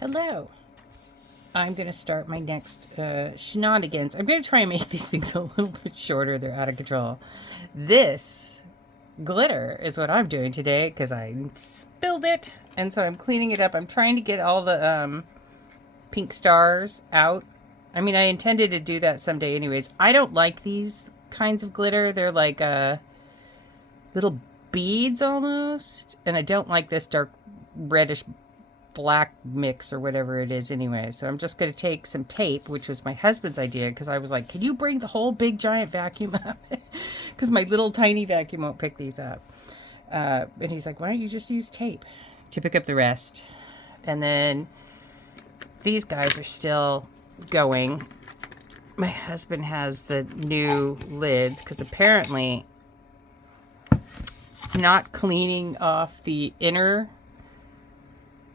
Hello. I'm going to start my next Shaunanigans. I'm going to try and make these things a little bit shorter. They're out of control. This glitter is what I'm doing today because I spilled it. And so I'm cleaning it up. I'm trying to get all the pink stars out. I mean, I intended to do that someday anyways. I don't like these kinds of glitter. They're like little beads almost. And I don't like this dark reddish black mix or whatever it is anyway. So I'm just going to take some tape, which was my husband's idea, because I was like, can you bring the whole big giant vacuum up? Because my little tiny vacuum won't pick these up. And he's like, why don't you just use tape to pick up the rest? And then these guys are still going. My husband has the new lids because apparently not cleaning off the inner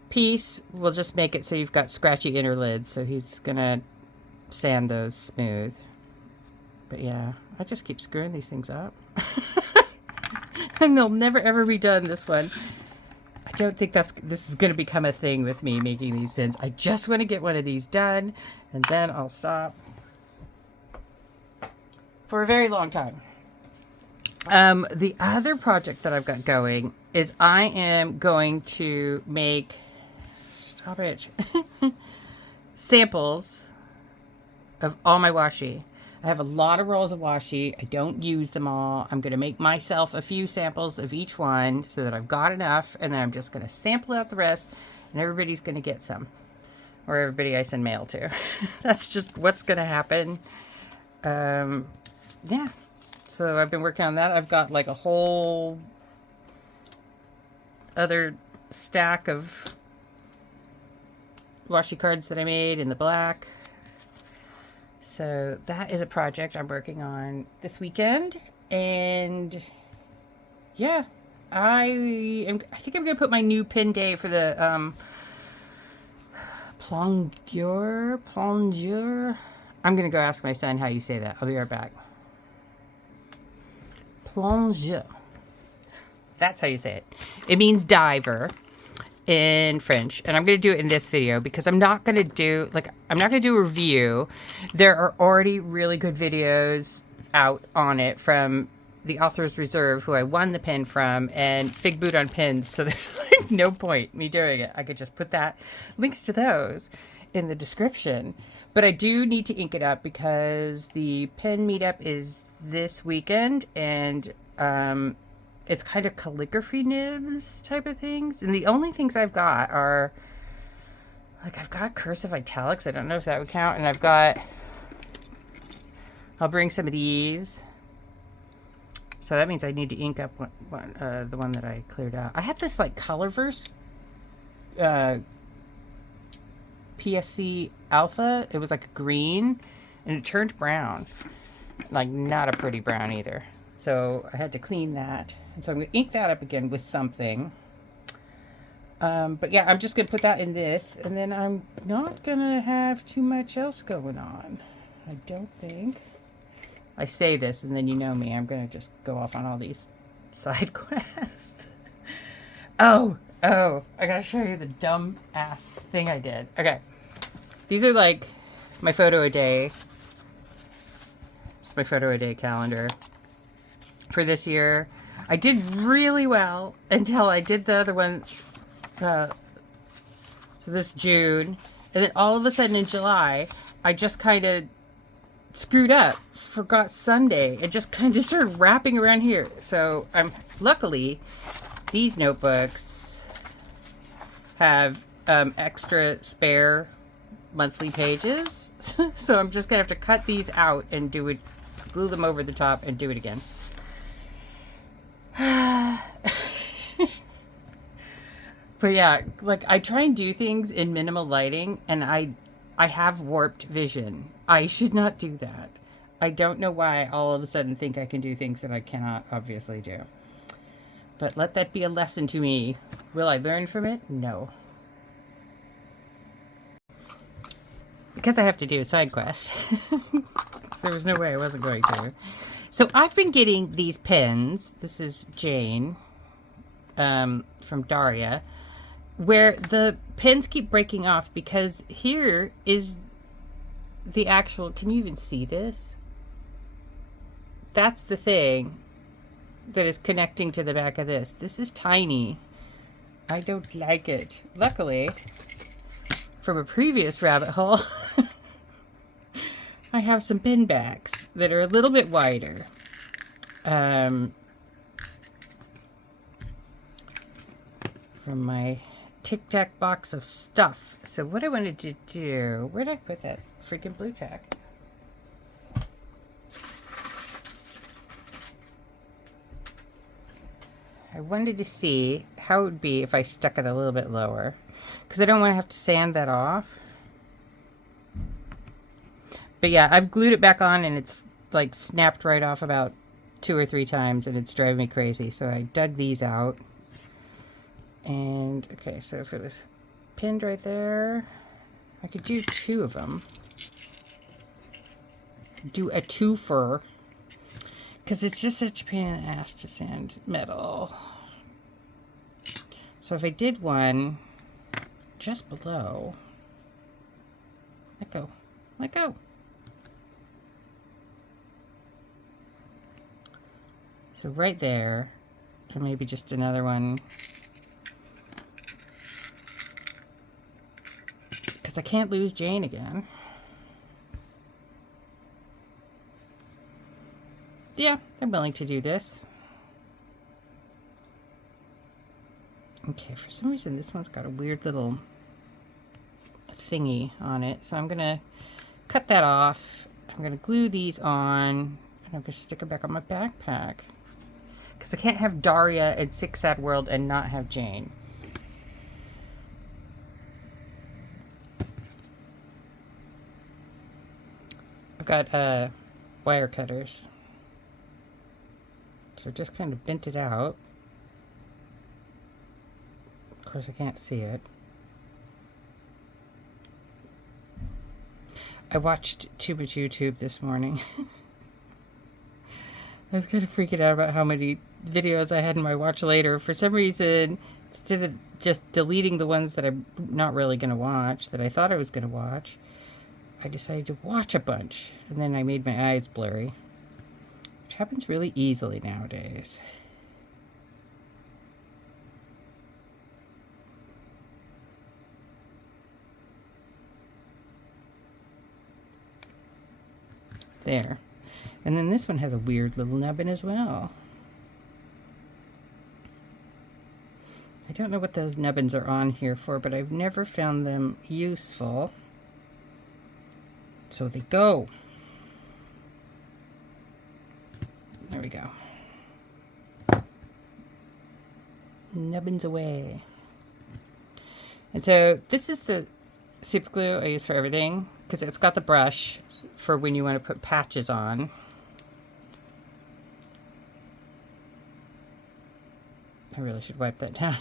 piece will just make it so you've got scratchy inner lids. So he's gonna sand those smooth. But yeah, I just keep screwing these things up. And they'll never ever be done, this one. I don't think this is gonna become a thing with me making these pins. I just want to get one of these done and then I'll stop for a very long time. The other project that I've got going is I am going to make samples of all my washi. I have a lot of rolls of washi. I don't use them all. I'm going to make myself a few samples of each one so that I've got enough, and then I'm just going to sample out the rest, and everybody's going to get some. Or everybody I send mail to. That's just what's going to happen. Yeah. So I've been working on that. I've got like a whole other stack of washi cards that I made in the black. So that is a project I'm working on this weekend. And yeah, I think I'm going to put my new pin day for the plongeur. I'm going to go ask my son how you say that. I'll be right back. Plongeur. That's how you say it. It means diver in French, and I'm going to do it in this video because I'm not going to do a review. There are already really good videos out on it from the Author's Reserve, who I won the pin from, and Fig Boot on Pins, so there's like no point me doing it. I could just put that links to those in the description. But I do need to ink it up because the pin meetup is this weekend, and it's kind of calligraphy nibs type of things. And the only things I've got are, like, I've got cursive italics. I don't know if that would count. And I'll bring some of these. So that means I need to ink up the one that I cleared out. I had this, like, Colorverse PSC Alpha. It was, like, green, and it turned brown. Like, not a pretty brown either. So I had to clean that. And so I'm going to ink that up again with something. But yeah, I'm just going to put that in this. And then I'm not going to have too much else going on. I don't think. I say this and then you know me. I'm going to just go off on all these side quests. Oh, I got to show you the dumb ass thing I did. Okay. These are like my photo a day. It's my photo a day calendar for this year. I did really well until I did the other one, so this June, and then all of a sudden in July, I just kind of screwed up, forgot Sunday, and just kind of started wrapping around here. So luckily, these notebooks have extra spare monthly pages, so I'm just gonna have to cut these out and do it, glue them over the top and do it again. But yeah, like I try and do things in minimal lighting, and I have warped vision. I should not do that. I don't know why I all of a sudden think I can do things that I cannot obviously do. But let that be a lesson to me. Will I learn from it? No. Because I have to do a side quest. There was no way I wasn't going to. So I've been getting these pins. This is Jane from Daria. where the pins keep breaking off, because here is the actual, can you even see this? That's the thing that is connecting to the back of this. This is tiny. I don't like it. Luckily, from a previous rabbit hole, I have some pin backs that are a little bit wider. From my Tic Tac box of stuff. So what I wanted to do, where did I put that freaking blue tack? I wanted to see how it would be if I stuck it a little bit lower, because I don't want to have to sand that off. But yeah, I've glued it back on and it's like snapped right off about 2 or 3 times and it's driving me crazy. So I dug these out. And okay, so if it was pinned right there, I could do 2 of them. Do a twofer. Because it's just such a pain in the ass to sand metal. So if I did one just below, let go, let go. So right there, or maybe just another one. Because I can't lose Jane again. Yeah, I'm willing to do this. Okay, for some reason this one's got a weird little thingy on it. So I'm going to cut that off. I'm going to glue these on. And I'm going to stick it back on my backpack. Because I can't have Daria in Six Sad World and not have Jane. I've got wire cutters. So just kind of bent it out. Of course, I can't see it. I watched too much YouTube this morning. I was kind of freaking out about how many videos I had in my watch later. For some reason, instead of just deleting the ones that I'm not really going to watch, that I thought I was going to watch, I decided to watch a bunch. And then I made my eyes blurry. Which happens really easily nowadays. There. And then this one has a weird little nubbin as well. I don't know what those nubbins are on here for, but I've never found them useful. So they go. There we go. Nubbins away. And so this is the super glue I use for everything, because it's got the brush for when you want to put patches on. I really should wipe that down.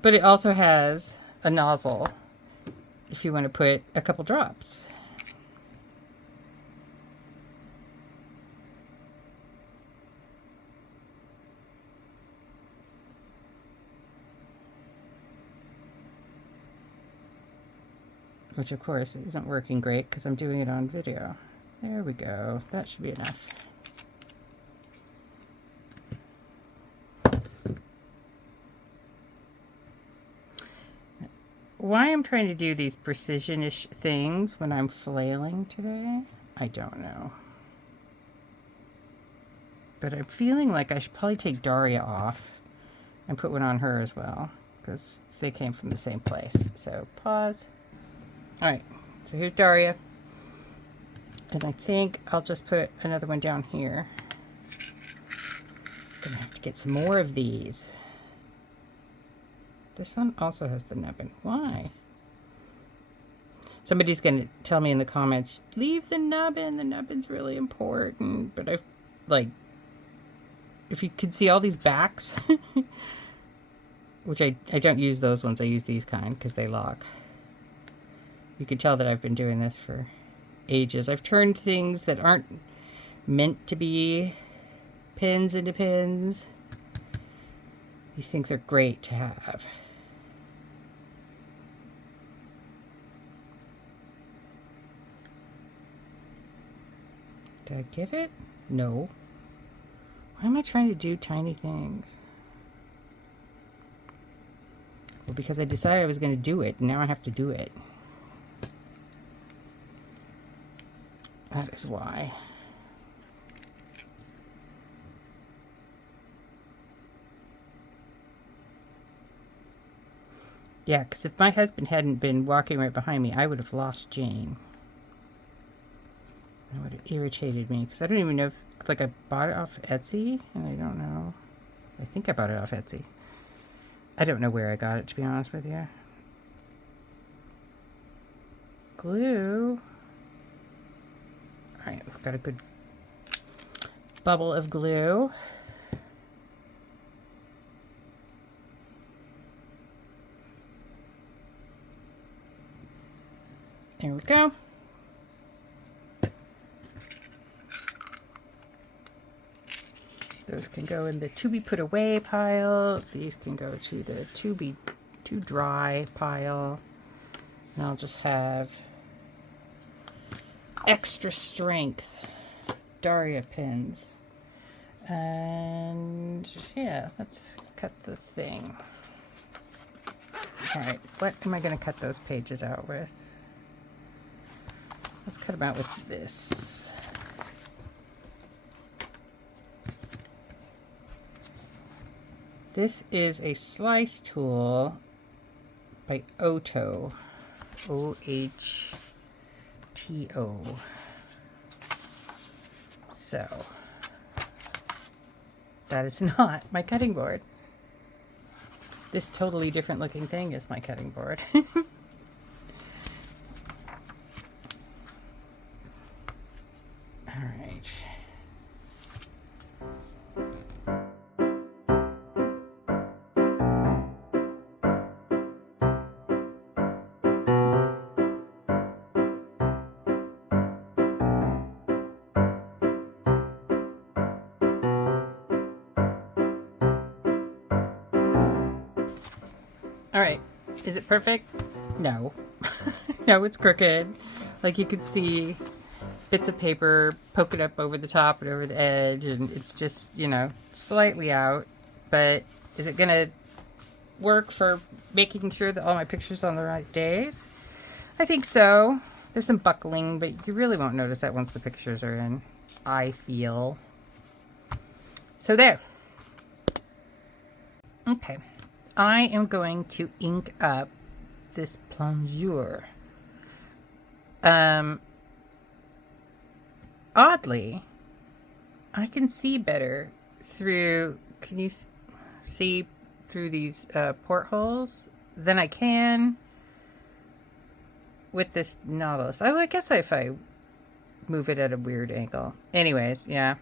But it also has a nozzle if you want to put a couple drops. Which of course isn't working great because I'm doing it on video. There we go. That should be enough. Why I'm trying to do these precision-ish things when I'm flailing today, I don't know. But I'm feeling like I should probably take Daria off and put one on her as well, because they came from the same place. So pause. Alright, so here's Daria. And I think I'll just put another one down here. Gonna have to get some more of these. This one also has the nubbin. Why? Somebody's going to tell me in the comments, leave the nubbin. The nubbin's really important. But I've, like, if you could see all these backs, which I don't use those ones. I use these kind because they lock. You could tell that I've been doing this for ages. I've turned things that aren't meant to be pins into pins. These things are great to have. Did I get it? No. Why am I trying to do tiny things? Well, because I decided I was going to do it, and now I have to do it. That is why. Yeah, because if my husband hadn't been walking right behind me, I would have lost Jane. That would have irritated me, because I don't even know if, like, I bought it off Etsy, and I don't know. I think I bought it off Etsy. I don't know where I got it, to be honest with you. Glue. Alright, we've got a good bubble of glue. There we go. Those can go in the to be put away pile. These can go to the to be too dry pile. And I'll just have extra strength Daria pins. And yeah, let's cut the thing. All right, what am I going to cut those pages out with? Let's cut them out with this. This is a slice tool by Ohto. O-H-T-O. So, that is not my cutting board. This totally different looking thing is my cutting board. All right, is it perfect? No. No, it's crooked. Like you could see bits of paper poking up over the top and over the edge, and it's just, you know, slightly out. But is it going to work for making sure that all my pictures are on the right days? I think so. There's some buckling, but you really won't notice that once the pictures are in, I feel. So there. Okay. I am going to ink up this plongeur. Oddly, I can see better through, can you see through these portholes than I can with this Nautilus. I guess if I move it at a weird angle. Anyways, yeah.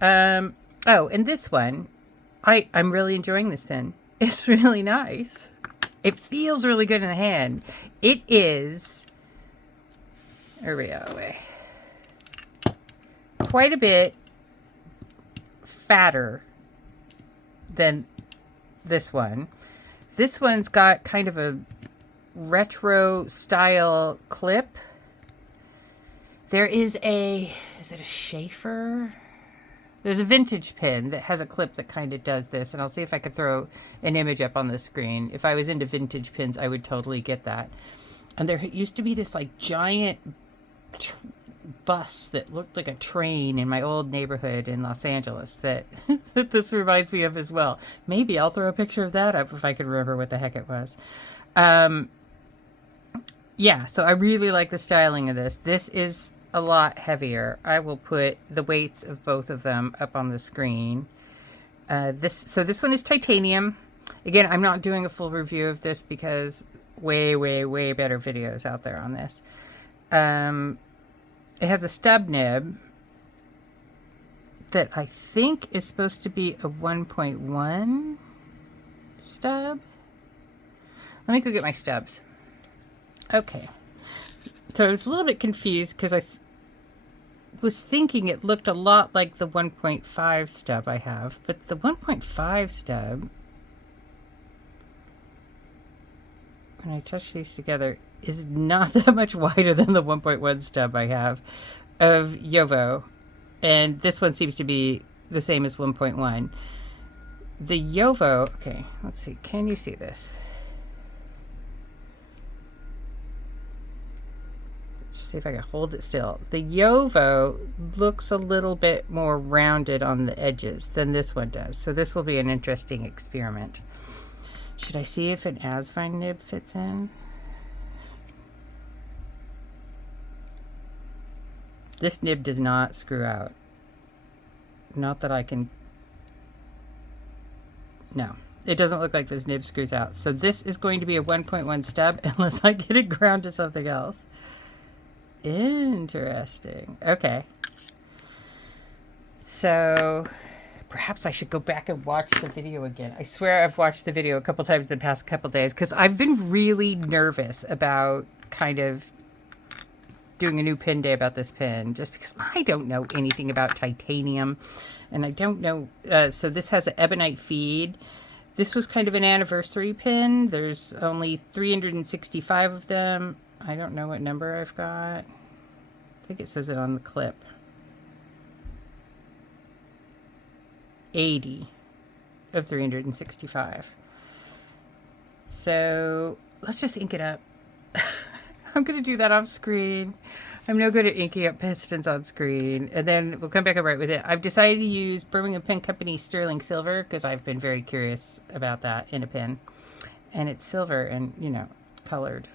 Oh, and this one, I'm really enjoying this pen. It's really nice. It feels really good in the hand. It is, quite a bit fatter than this one. This one's got kind of a retro style clip. There is it a Schaefer? There's a vintage pin that has a clip that kind of does this, and I'll see if I could throw an image up on the screen. If I was into vintage pins, I would totally get that. And there used to be this like giant bus that looked like a train in my old neighborhood in Los Angeles that, that this reminds me of as well. Maybe I'll throw a picture of that up if I could remember what the heck it was. Yeah, so I really like the styling of this. This is a lot heavier. I will put the weights of both of them up on the screen. So this one is titanium. Again, I'm not doing a full review of this because way better videos out there on this. It has a stub nib that I think is supposed to be a 1.1 stub. Let me go get my stubs. Okay. So I was a little bit confused because was thinking it looked a lot like the 1.5 stub I have, but the 1.5 stub, when I touch these together, is not that much wider than the 1.1 stub I have of Yovo. And this one seems to be the same as 1.1. The Yovo, okay, let's see, can you see this? Let's see if I can hold it still. The Yovo looks a little bit more rounded on the edges than this one does. So this will be an interesting experiment. Should I see if an Asvine nib fits in? This nib does not screw out. Not that I can... No, it doesn't look like this nib screws out. So this is going to be a 1.1 stub unless I get it ground to something else. Interesting. Okay. So perhaps I should go back and watch the video again. I swear I've watched the video a couple times in the past couple days because I've been really nervous about kind of doing a new pin day about this pin just because I don't know anything about titanium and I don't know. So this has an ebonite feed. This was kind of an anniversary pin. There's only 365 of them. I don't know what number I've got. I think it says it on the clip. 80 of 365. So let's just ink it up. I'm going to do that off screen. I'm no good at inking up pistons on screen. And then we'll come back and write with it. I've decided to use Birmingham Pen Company Sterling Silver because I've been very curious about that in a pen. And it's silver and, you know, colored.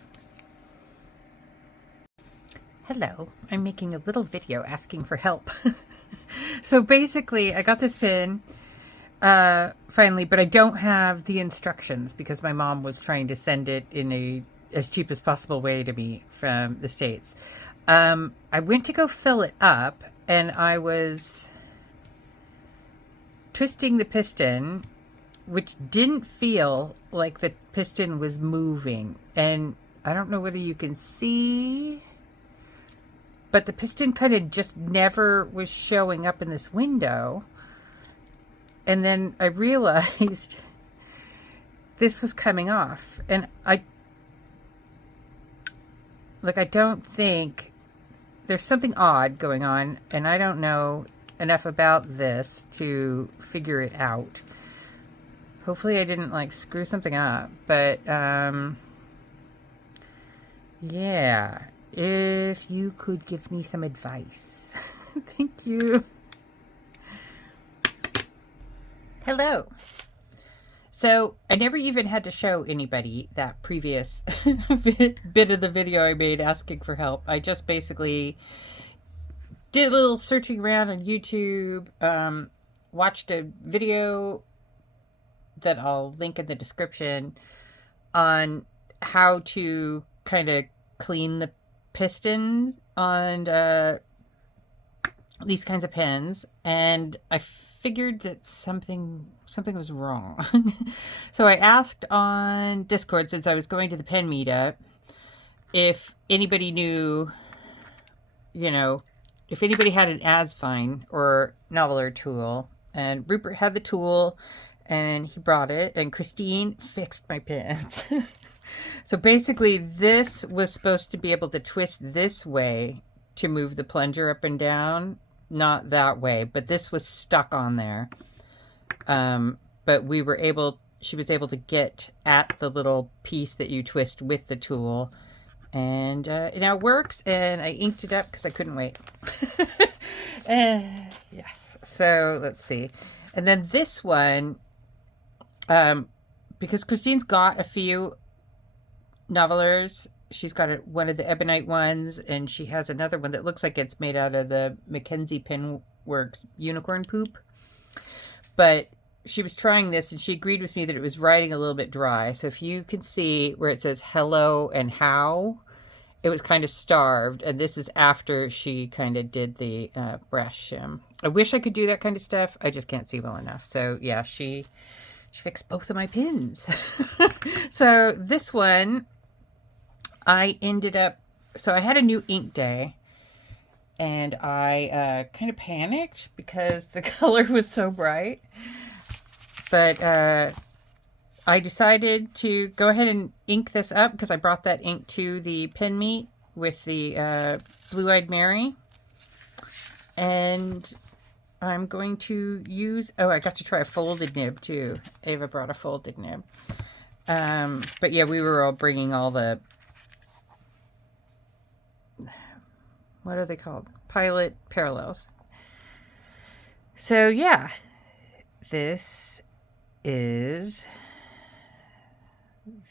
Hello, I'm making a little video asking for help. So basically, I got this pin finally, but I don't have the instructions because my mom was trying to send it in a as cheap as possible way to me from the States. I went to go fill it up and I was twisting the piston, which didn't feel like the piston was moving. And I don't know whether you can see, but the piston kind of just never was showing up in this window. And then I realized this was coming off. And I don't think there's something odd going on, and I don't know enough about this to figure it out. Hopefully I didn't like screw something up, but yeah, if you could give me some advice. Thank you. Hello. So I never even had to show anybody that previous bit of the video I made asking for help. I just basically did a little searching around on YouTube, watched a video that I'll link in the description on how to kind of clean the pistons on these kinds of pens, and I figured that something was wrong. So I asked on Discord, since I was going to the pen meetup, if anybody knew, you know, if anybody had an Asvine or Nahvalur tool. And Rupert had the tool and he brought it, and Christine fixed my pins. So basically this was supposed to be able to twist this way to move the plunger up and down, not that way, but this was stuck on there. But she was able to get at the little piece that you twist with the tool, and it now works, and I inked it up because I couldn't wait. Yes, so let's see. And then this one, because Christine's got a few Nahvalurs, she's got one of the ebonite ones, and she has another one that looks like it's made out of the Mackenzie Penworks unicorn poop. But she was trying this, and she agreed with me that it was writing a little bit dry. So if you can see where it says hello and how, it was kind of starved. And this is after she kind of did the brush. I wish I could do that kind of stuff. I just can't see well enough. So yeah, she fixed both of my pins. So this one, I ended up, so I had a new ink day, and I kind of panicked because the color was so bright. But I decided to go ahead and ink this up because I brought that ink to the pen meet with the Blue-Eyed Mary. And I'm going to use, oh, I got to try a folded nib too. Ava brought a folded nib. But yeah, we were all bringing all the, what are they called? Pilot parallels. So yeah, this is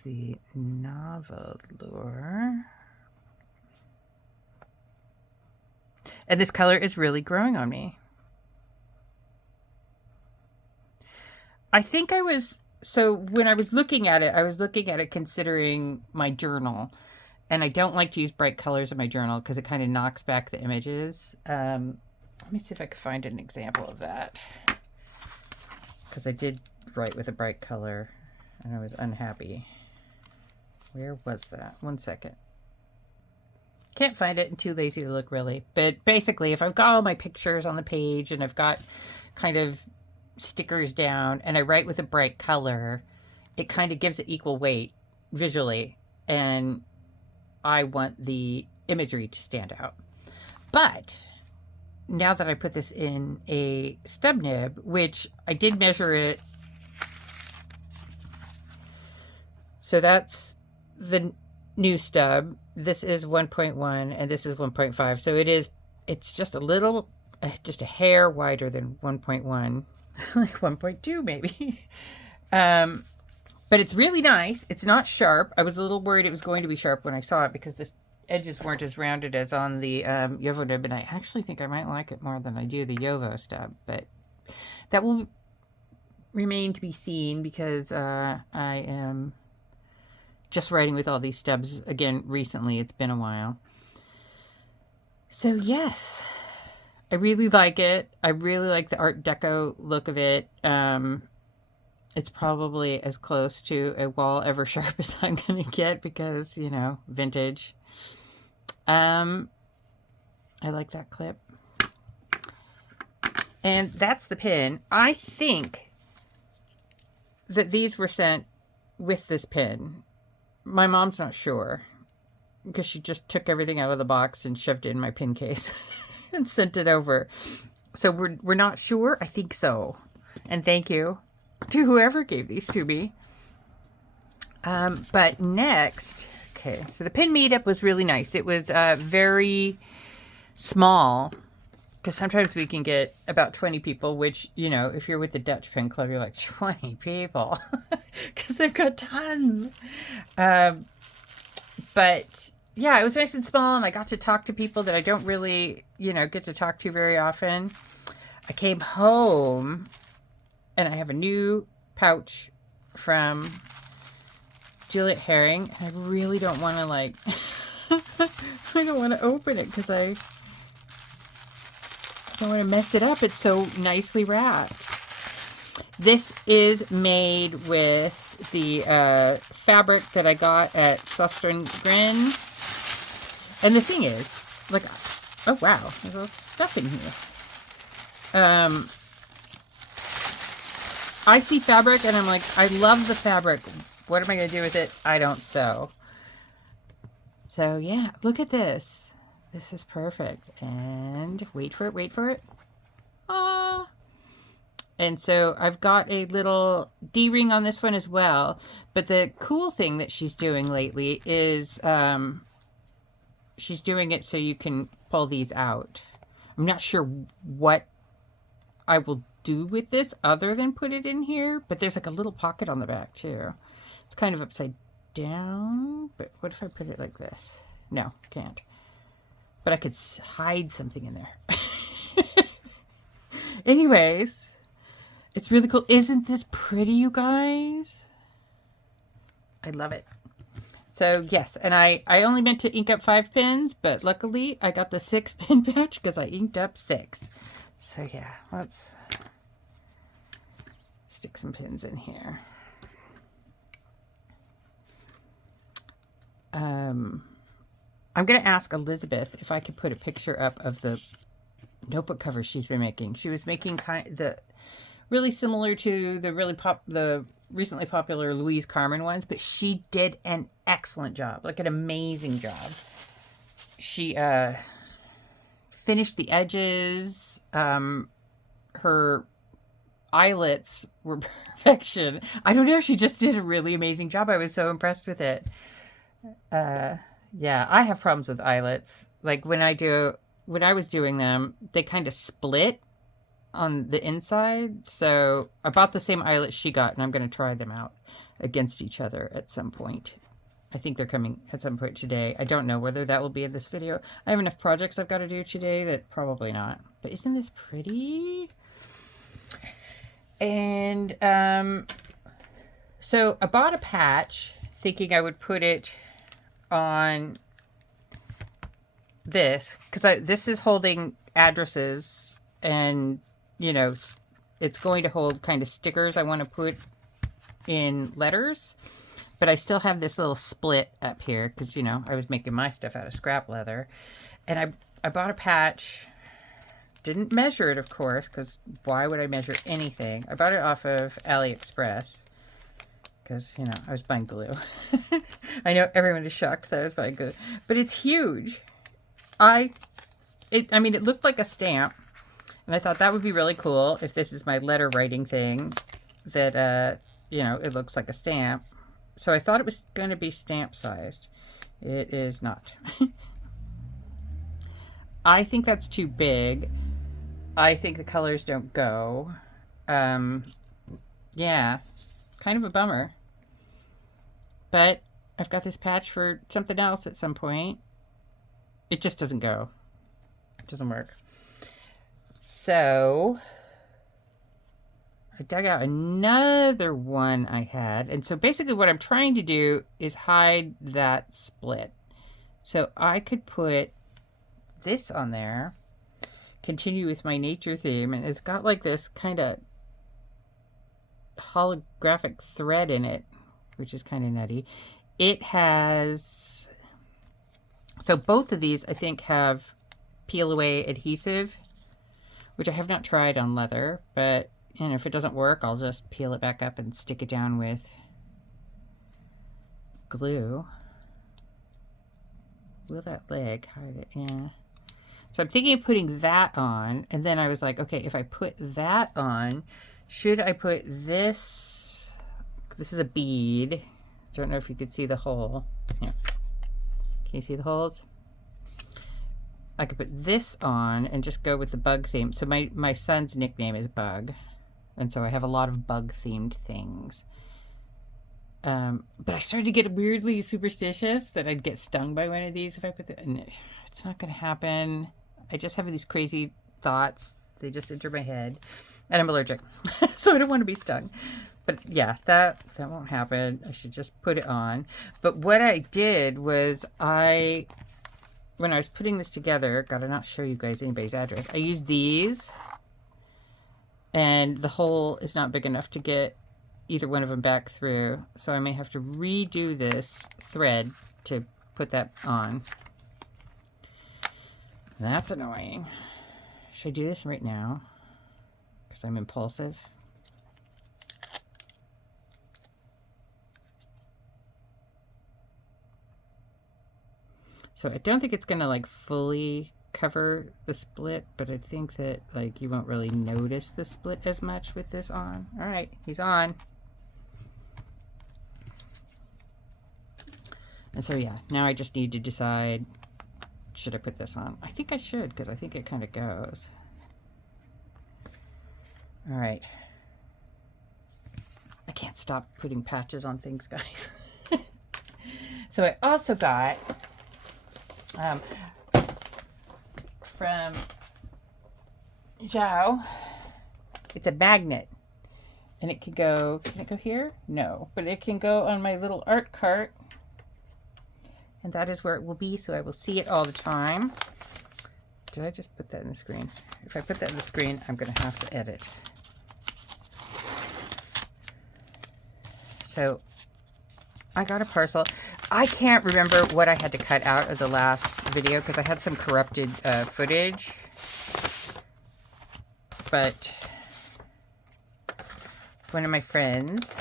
the Nahvalur. And this color is really growing on me. I think I was, so when I was looking at it, I was looking at it considering my journal. And I don't like to use bright colors in my journal because it kind of knocks back the images. Let me see if I can find an example of that. Because I did write with a bright color and I was unhappy. Where was that? 1 second. Can't find it and too lazy to look really. But basically, if I've got all my pictures on the page and I've got kind of stickers down and I write with a bright color, it kind of gives it equal weight visually. And I want the imagery to stand out. But now that I put this in a stub nib, which I did measure it, so that's the new stub. This is 1.1 and this is 1.5. So it's just a little, just a hair wider than 1.1, like 1.2 maybe. But it's really nice. It's not sharp. I was a little worried it was going to be sharp when I saw it because the edges weren't as rounded as on the Yovo nib, and I actually think I might like it more than I do the Yovo stub, but that will remain to be seen because I am just writing with all these stubs again recently. It's been a while. So yes, I really like it. I really like the Art Deco look of it. It's probably as close to a wall ever sharp as I'm going to get because, you know, vintage. I like that clip. And that's the pin. I think that these were sent with this pin. My mom's not sure because she just took everything out of the box and shoved it in my pin case and sent it over. So we're not sure. I think so. And thank you to whoever gave these to me. But next, okay, so the pin meetup was really nice. It was very small because sometimes we can get about 20 people, which, you know, if you're with the Dutch Pen Club, you're like 20 people because they've got tons. But yeah, it was nice and small and I got to talk to people that I don't really, you know, get to talk to very often. I came home and I have a new pouch from Juliet Herring. And I really don't want to I don't want to open it because I don't want to mess it up. It's so nicely wrapped. This is made with the fabric that I got at Shaunanigans. And the thing is, like, oh wow, there's all stuff in here. I see fabric and I'm like, I love the fabric. What am I going to do with it? I don't sew. So yeah, look at this. This is perfect. And wait for it, wait for it. Ah. And so I've got a little D-ring on this one as well. But the cool thing that she's doing lately is she's doing it so you can pull these out. I'm not sure what I will do with this other than put it in here, but there's like a little pocket on the back too. It's kind of upside down, but what if I put it like this? No, can't. But I could hide something in there. Anyways, it's really cool. Isn't this pretty, you guys? I love it. So yes, and I only meant to ink up 5 pins, but luckily I got the 6 pin batch because I inked up 6. So yeah, let's stick some pins in here. I'm going to ask Elizabeth if I could put a picture up of the notebook covers she's been making. She was making really similar to the recently popular Louise Carmen ones, but she did an excellent job, like an amazing job. She finished the edges. Her eyelets were perfection. I don't know. She just did a really amazing job. I was so impressed with it. Yeah, I have problems with eyelets. Like when I was doing them, they kind of split on the inside. So I bought the same eyelets she got, and I'm going to try them out against each other at some point. I think they're coming at some point today. I don't know whether that will be in this video. I have enough projects I've got to do today that probably not. But isn't this pretty? And so I bought a patch thinking I would put it on this, because this is holding addresses, and you know, it's going to hold kind of stickers I want to put in letters, but I still have this little split up here because, you know, I was making my stuff out of scrap leather. And I bought a patch, didn't measure it, of course, because why would I measure anything? I bought it off of AliExpress because, you know, I was buying glue. I know everyone is shocked that I was buying glue, but it's huge. I mean, it looked like a stamp, and I thought that would be really cool if this is my letter writing thing, that, you know, it looks like a stamp. So I thought it was going to be stamp sized. It is not. I think that's too big. I think the colors don't go. Yeah, kind of a bummer. But I've got this patch for something else at some point. It just doesn't go. It doesn't work. So I dug out another one I had. And so basically what I'm trying to do is hide that split. So I could put this on there, continue with my nature theme, and it's got like this kind of holographic thread in it, which is kind of nutty. It has, so both of these I think have peel away adhesive, which I have not tried on leather, but you know, if it doesn't work, I'll just peel it back up and stick it down with glue. Will that leg hide it? Yeah. So I'm thinking of putting that on, and then I was like, okay, if I put that on, should I put this? This is a bead. Don't know if you could see the hole. Here. Can you see the holes? I could put this on and just go with the bug theme. So my son's nickname is Bug, and so I have a lot of bug-themed things. But I started to get weirdly superstitious that I'd get stung by one of these if I put the... No, it's not going to happen. I just have these crazy thoughts. They just enter my head. And I'm allergic. So I don't want to be stung. But yeah, that won't happen. I should just put it on. But what I did was when I was putting this together, gotta not show you guys anybody's address, I used these. And the hole is not big enough to get either one of them back through. So I may have to redo this thread to put that on. That's annoying. Should I do this right now? Because I'm impulsive. So I don't think it's gonna like fully cover the split, but I think that like you won't really notice the split as much with this on. All right, he's on. And so yeah, now I just need to decide, should I put this on? I think I should, because I think it kind of goes. All right. I can't stop putting patches on things, guys. So I also got from Zhao, it's a magnet, and it can it go here? No, but it can go on my little art cart, and that is where it will be, so I will see it all the time. Did I just put that in the screen? If I put that in the screen, I'm going to have to edit. So I got a parcel. I can't remember what I had to cut out of the last video because I had some corrupted footage. But one of my friends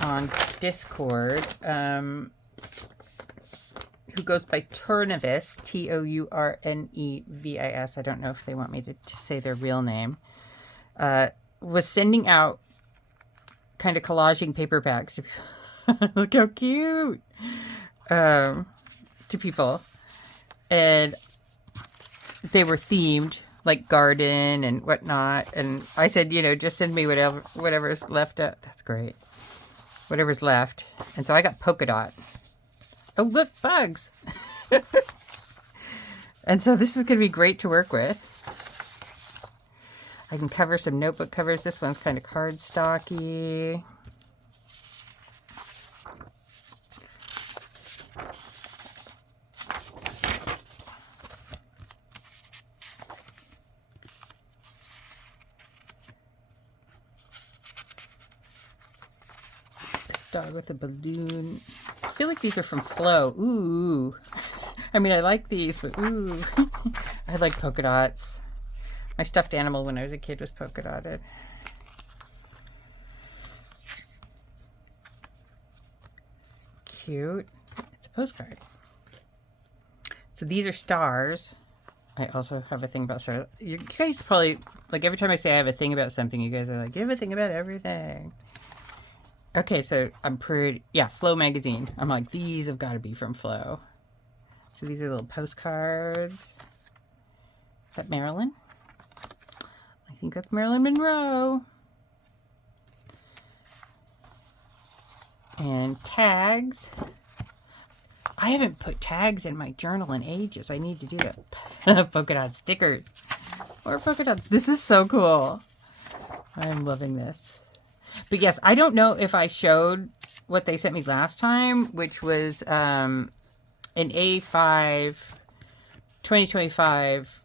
on Discord, who goes by Tournevis, Tournevis. I don't know if they want me to say their real name. Was sending out kind of collaging paperbacks to people. Look how cute! To people. And they were themed, like garden and whatnot. And I said, you know, just send me whatever's left. That's great. Whatever's left. And so I got polka dot. Oh, look, bugs! And so this is going to be great to work with. I can cover some notebook covers. This one's kind of cardstocky. Dog with a balloon. I feel like these are from Flow. Ooh. I mean, I like these, but ooh. I like polka dots. My stuffed animal when I was a kid was polka dotted. Cute. It's a postcard. So these are stars. I also have a thing about stars. You guys probably, like every time I say I have a thing about something, you guys are like, you have a thing about everything. Okay, so I'm pretty, yeah, Flow magazine. I'm like, these have got to be from Flow. So these are little postcards. Is that Marilyn? I think that's Marilyn Monroe. And tags. I haven't put tags in my journal in ages. I need to do that. Polka dot stickers. Or polka dots. This is so cool. I'm loving this. But yes, I don't know if I showed what they sent me last time, which was an A5 2025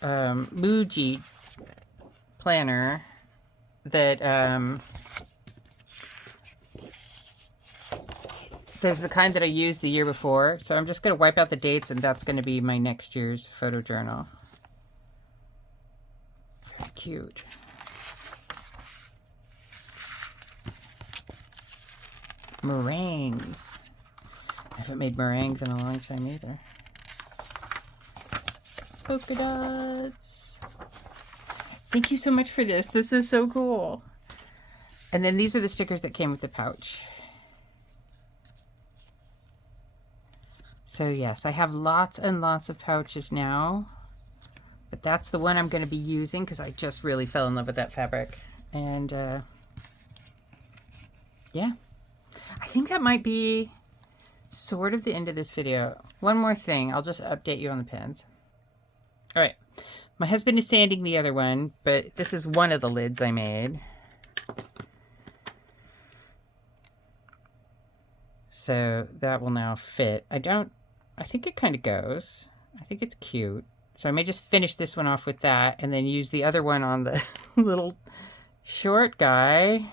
Muji planner that there's the kind that I used the year before. So I'm just going to wipe out the dates, and that's going to be my next year's photo journal. Very cute. Meringues. I haven't made meringues in a long time either. Polka dots. Thank you so much for this. This is so cool. And then these are the stickers that came with the pouch. So yes, I have lots and lots of pouches now. But that's the one I'm going to be using because I just really fell in love with that fabric. And yeah. I think that might be sort of the end of this video. One more thing. I'll just update you on the pins. All right. My husband is sanding the other one, but this is one of the lids I made. So that will now fit. I think it kind of goes. I think it's cute. So I may just finish this one off with that and then use the other one on the little short guy.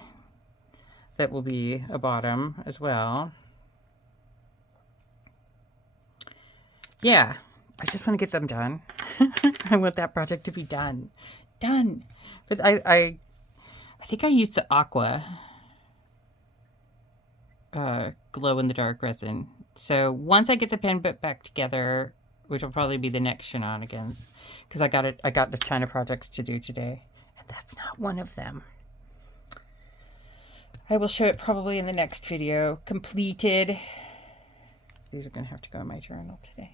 That will be a bottom as well. Yeah, I just want to get them done. I want that project to be done. Done. But I think I used the aqua glow-in-the-dark resin. So once I get the pen back together, which will probably be the next Shaunanigans, because I got a ton of projects to do today, and that's not one of them. I will show it probably in the next video. Completed. These are going to have to go in my journal today.